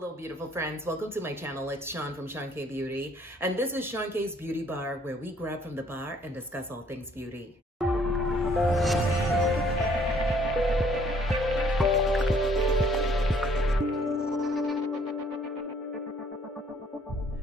Hello, beautiful friends. Welcome to my channel. It's Sean from Chantecaille Beauty. And this is Chantecaille's Beauty Bar, where we grab from the bar and discuss all things beauty.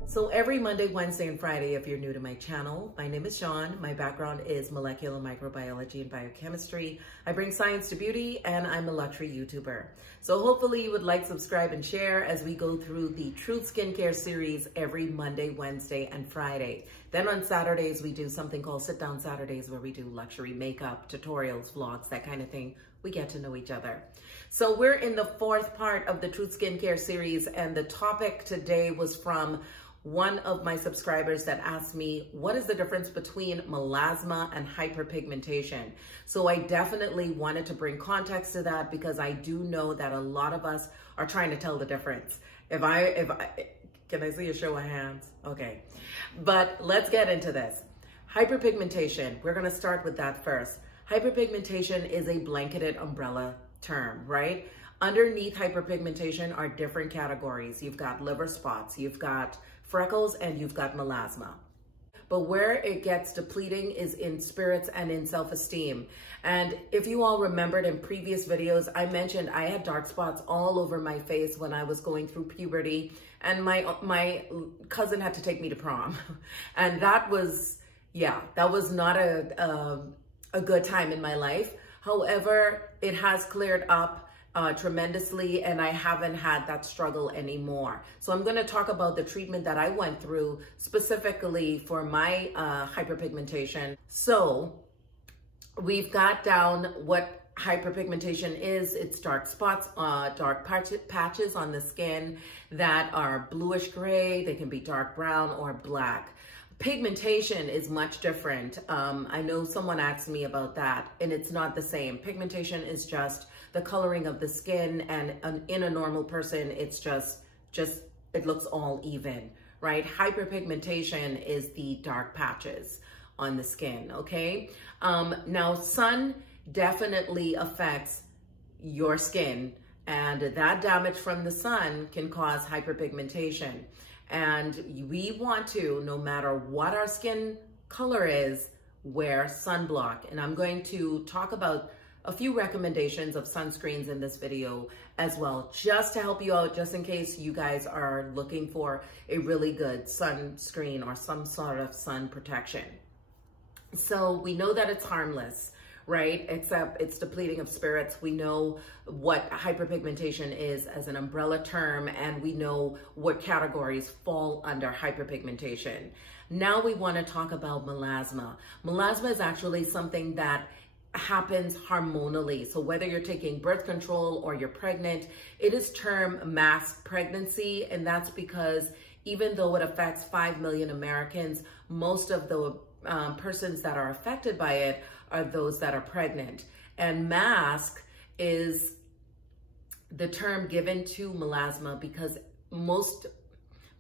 So every Monday, Wednesday, and Friday, if you're new to my channel, my name is Sean. My background is molecular microbiology and biochemistry. I bring science to beauty, and I'm a luxury YouTuber. So hopefully you would like, subscribe, and share as we go through the Truth Skincare series every Monday, Wednesday, and Friday. Then on Saturdays, we do something called Sit Down Saturdays, where we do luxury makeup, tutorials, vlogs, that kind of thing. We get to know each other. So we're in the fourth part of the Truth Skincare series, and the topic today was from one of my subscribers that asked me, what is the difference between melasma and hyperpigmentation? So I definitely wanted to bring context to that, because I do know that a lot of us are trying to tell the difference. Can I see a show of hands? Okay, but let's get into this. Hyperpigmentation, we're gonna start with that first. Hyperpigmentation is a blanketed umbrella term, right? Underneath hyperpigmentation are different categories. You've got liver spots, you've got freckles, and you've got melasma. But where it gets depleting is in spirits and in self-esteem. And if you all remembered in previous videos, I mentioned I had dark spots all over my face when I was going through puberty, and my cousin had to take me to prom. And that was, yeah, that was not a good time in my life. However, it has cleared up tremendously, and I haven't had that struggle anymore. So I'm going to talk about the treatment that I went through specifically for my hyperpigmentation. So we've got down what hyperpigmentation is. It's dark spots, dark patches on the skin that are bluish gray. They can be dark brown or black. Pigmentation is much different. I know someone asked me about that, and it's not the same. Pigmentation is just the coloring of the skin, and in a normal person, it's just it looks all even, right? Hyperpigmentation is the dark patches on the skin, okay? Now, sun definitely affects your skin, and that damage from the sun can cause hyperpigmentation. And we want to, no matter what our skin color is, wear sunblock. And I'm going to talk about a few recommendations of sunscreens in this video as well, just to help you out, just in case you guys are looking for a really good sunscreen or some sort of sun protection. So we know that it's harmless, right? Except it's depleting of spirits. We know what hyperpigmentation is as an umbrella term, and we know what categories fall under hyperpigmentation. Now we want to talk about melasma. Melasma is actually something that happens hormonally. So whether you're taking birth control or you're pregnant, it is termed masked pregnancy, and that's because even though it affects 5 million Americans, most of the persons that are affected by it are those that are pregnant. And mask is the term given to melasma because most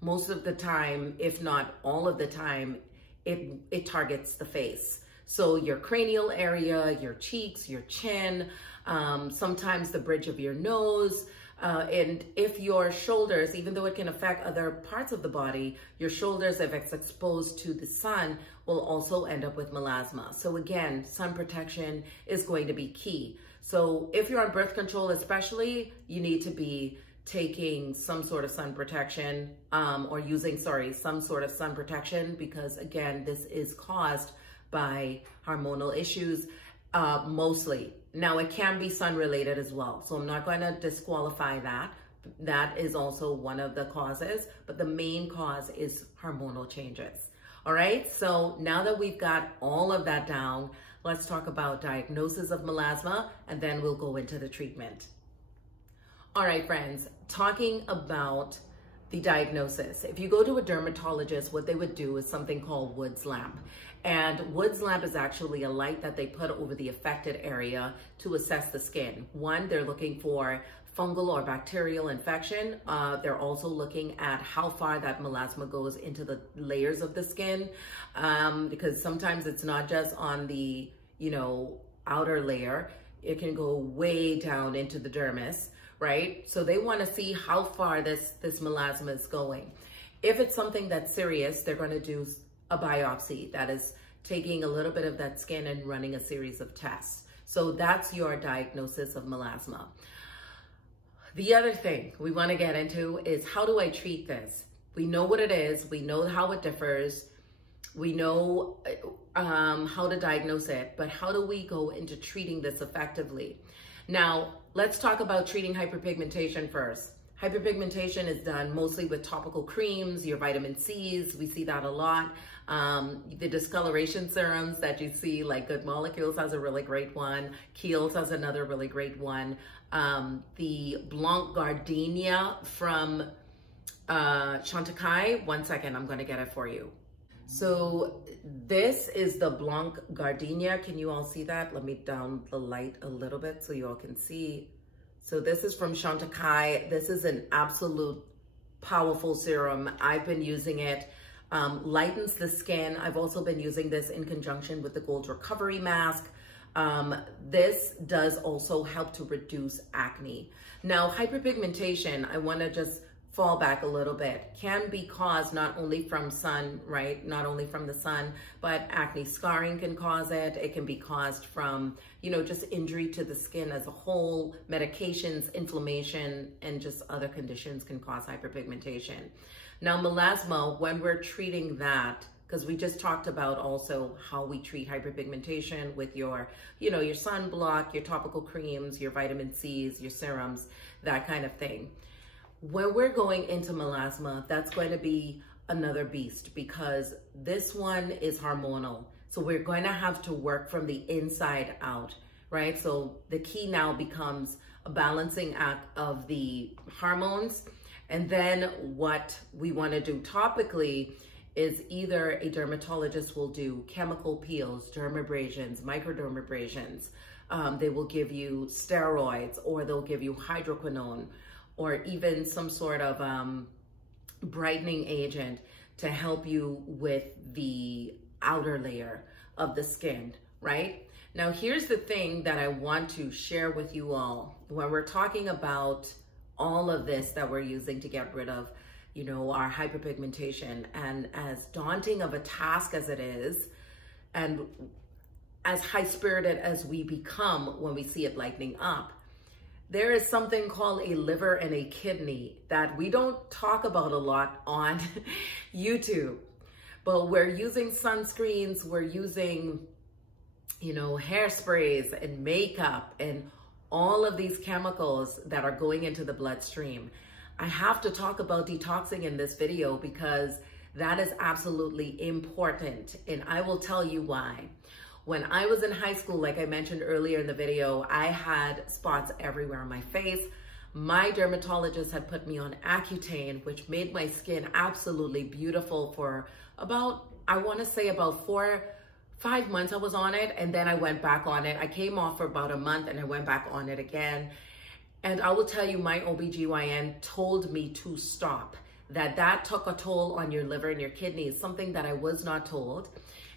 of the time, if not all of the time, it targets the face. So your cranial area, your cheeks, your chin, sometimes the bridge of your nose, and if your shoulders, even though it can affect other parts of the body, your shoulders, if it's exposed to the sun, will also end up with melasma. So again, sun protection is going to be key. So if you're on birth control especially, you need to be taking some sort of sun protection, or using, some sort of sun protection, because again, this is caused by hormonal issues, mostly. Now, it can be sun-related as well, so I'm not going to disqualify that. That is also one of the causes, but the main cause is hormonal changes. All right, so now that we've got all of that down, let's talk about diagnosis of melasma, and then we'll go into the treatment. All right, friends, talking about the diagnosis. If you go to a dermatologist, what they would do is something called Wood's lamp. And Wood's lamp is actually a light that they put over the affected area to assess the skin. One, they're looking for fungal or bacterial infection. They're also looking at how far that melasma goes into the layers of the skin, because sometimes it's not just on the, outer layer. It can go way down into the dermis, right? So they want to see how far this melasma is going. If it's something that's serious, they're going to do a biopsy. That is taking a little bit of that skin and running a series of tests. So that's your diagnosis of melasma. The other thing we want to get into is, how do I treat this? We know what it is. We know how it differs. We know how to diagnose it, but how do we go into treating this effectively? Now, let's talk about treating hyperpigmentation first. Hyperpigmentation is done mostly with topical creams, your vitamin C's. We see that a lot. The discoloration serums that you see, like Good Molecules has a really great one. Kiehls has another really great one. The Blanc Gardenia from Chantecaille. One second, I'm going to get it for you. So this is the Blanc Gardenia. Can you all see that? Let me down the light a little bit so you all can see. So this is from Chantecaille. This is an absolute powerful serum. I've been using it. Lightens the skin. I've also been using this in conjunction with the Gold Recovery Mask. This does also help to reduce acne. Now, hyperpigmentation, I want to just fall back a little bit, can be caused not only from sun, right? Not only from the sun, but acne scarring can cause it. It can be caused from, you know, just injury to the skin as a whole, medications, inflammation, and just other conditions can cause hyperpigmentation. Now, melasma, when we're treating that, because we just talked about also how we treat hyperpigmentation with your, you know, your sunblock, your topical creams, your vitamin C's, your serums, that kind of thing. When we're going into melasma, that's going to be another beast, because this one is hormonal. So we're going to have to work from the inside out, right? So the key now becomes a balancing act of the hormones. And then what we want to do topically is either a dermatologist will do chemical peels, dermabrasions, microdermabrasions. They will give you steroids, or they'll give you hydroquinone, or even some sort of brightening agent to help you with the outer layer of the skin, right? Now, here's the thing that I want to share with you all. When we're talking about all of this that we're using to get rid of, you know, our hyperpigmentation, and as daunting of a task as it is, and as high-spirited as we become when we see it lightening up, there is something called a liver and a kidney that we don't talk about a lot on YouTube. But we're using sunscreens, we're using, you know, hairsprays and makeup and all of these chemicals that are going into the bloodstream. I have to talk about detoxing in this video because that is absolutely important, and I will tell you why. When I was in high school, like I mentioned earlier in the video, I had spots everywhere on my face. My dermatologist had put me on Accutane, which made my skin absolutely beautiful for about, I want to say about 4-5 months I was on it, and then I went back on it. I came off for about a month and I went back on it again. And I will tell you, my OBGYN told me to stop, that took a toll on your liver and your kidneys, something that I was not told.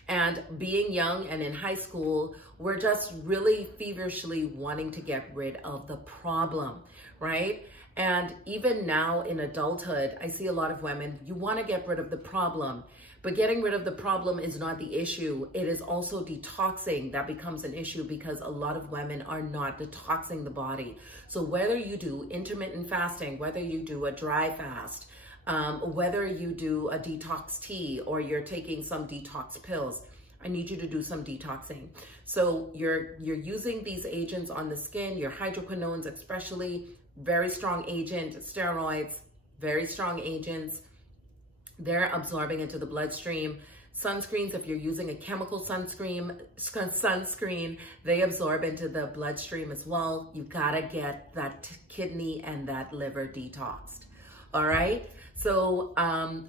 And being young and in high school, we're just really feverishly wanting to get rid of the problem, right? And even now in adulthood, I see a lot of women, you want to get rid of the problem, but getting rid of the problem is not the issue. It is also detoxing that becomes an issue, because a lot of women are not detoxing the body. So whether you do intermittent fasting, whether you do a dry fast, whether you do a detox tea, or you're taking some detox pills, I need you to do some detoxing. So you're using these agents on the skin, your hydroquinones especially, very strong agent, steroids, very strong agents. They're absorbing into the bloodstream. Sunscreens, if you're using a chemical sunscreen, they absorb into the bloodstream as well. You gotta get that kidney and that liver detoxed, all right? So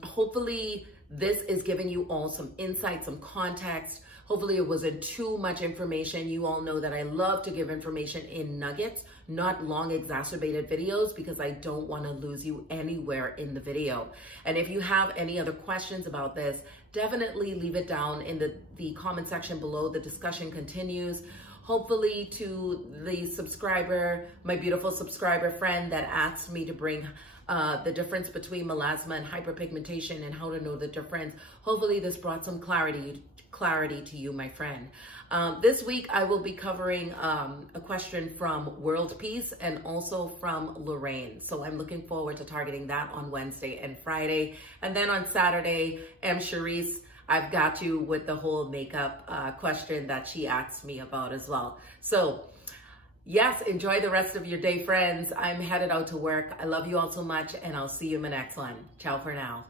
hopefully this is giving you all some insight, some context. Hopefully it wasn't too much information. You all know that I love to give information in nuggets, not long exacerbated videos, because I don't want to lose you anywhere in the video. And if you have any other questions about this, definitely leave it down in the comment section below. The discussion continues. Hopefully to the subscriber, my beautiful subscriber friend that asked me to bring the difference between melasma and hyperpigmentation and how to know the difference. Hopefully this brought some clarity to you, my friend. This week I will be covering a question from World Peace and also from Lorraine. So I'm looking forward to targeting that on Wednesday and Friday. And then on Saturday, Cherise, I've got you with the whole makeup question that she asked me about as well. So yes, enjoy the rest of your day, friends. I'm headed out to work. I love you all so much, and I'll see you in the next one. Ciao for now.